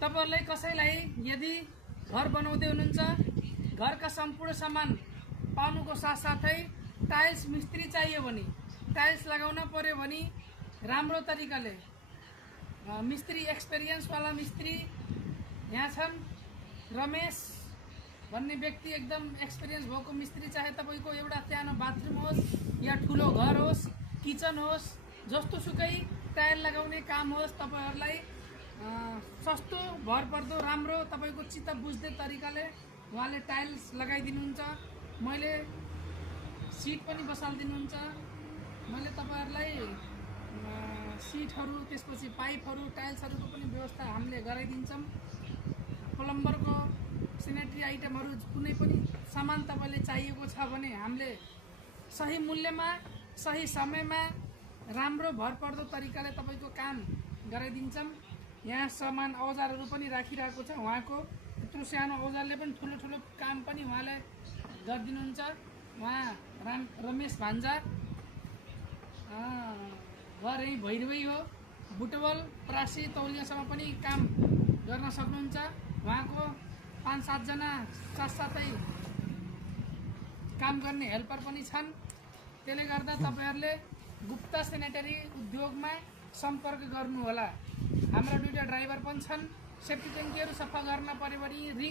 तपाईहरुलाई कसैलाई यदि घर बनाउँदै हुनुहुन्छ, घरका सम्पूर्ण सामान पाउनुको साथसाथै टाइल्स मिस्त्री चाहियो भने, टाइल्स लगाउन पर्यो भने राम्रो तरिकाले मिस्त्री एक्सपिरियन्स वाला मिस्त्री यहाँ छन्। रमेश भन्ने व्यक्ति एकदम एक्सपिरियन्स भएको मिस्त्री, चाहे तपाईको एउटा सानो बाथरुम होस् या ठुलो घर होस्, किचन होस्, जस्तो सुकै टाइल लगाउने काम होस्, तपाईहरुलाई सस्तो भरपर्दो राम्रो तपाईको चित्त बुझ्दै तरिकाले उहाँले टाइल्स लगाइदिनुहुन्छ। मैले सिट पनि बसाल्दिनुहुन्छ। मैले तपाईहरुलाई सिटहरु, त्यसपछि पाइपहरु, टाइल्सहरुको पनि व्यवस्था हामीले गराइदिन्छौं। प्लम्बरको सेनेटरी आइटमहरु कुनै पनि सामान तपाईले चाहिएको छ भने हामीले सही मूल्यमा, सही समयमा, राम्रो भरपर्दो तरिकाले तपाईको काम गराइदिन्छौं। यहाँ सामान औजारहरु पनि राखिरहेको छ। उहाँको त्यत्रो सानो औजारले पनि ठुलो ठुलो काम पनि उहाँले गरिदिनुहुन्छ। उहाँ रमेश भान्जा घर यही भैरवै हो। बुटवल प्रासी तौलियासम्म पनि काम गर्न सक्नुहुन्छ। उहाँको 5-7 जना साथसाथै काम गर्ने हेल्पर पनि छन्। त्यसले गर्दा तपाईहरुले गुप्ता सेनेटरी उद्योगमा सम्पर्क गर्नु होला। हाम्रा दुईटा ड्राइभर पनि छन्। सेफ्टी ट्याङ्कीहरु सफा गर्न पर्यो भने रिङ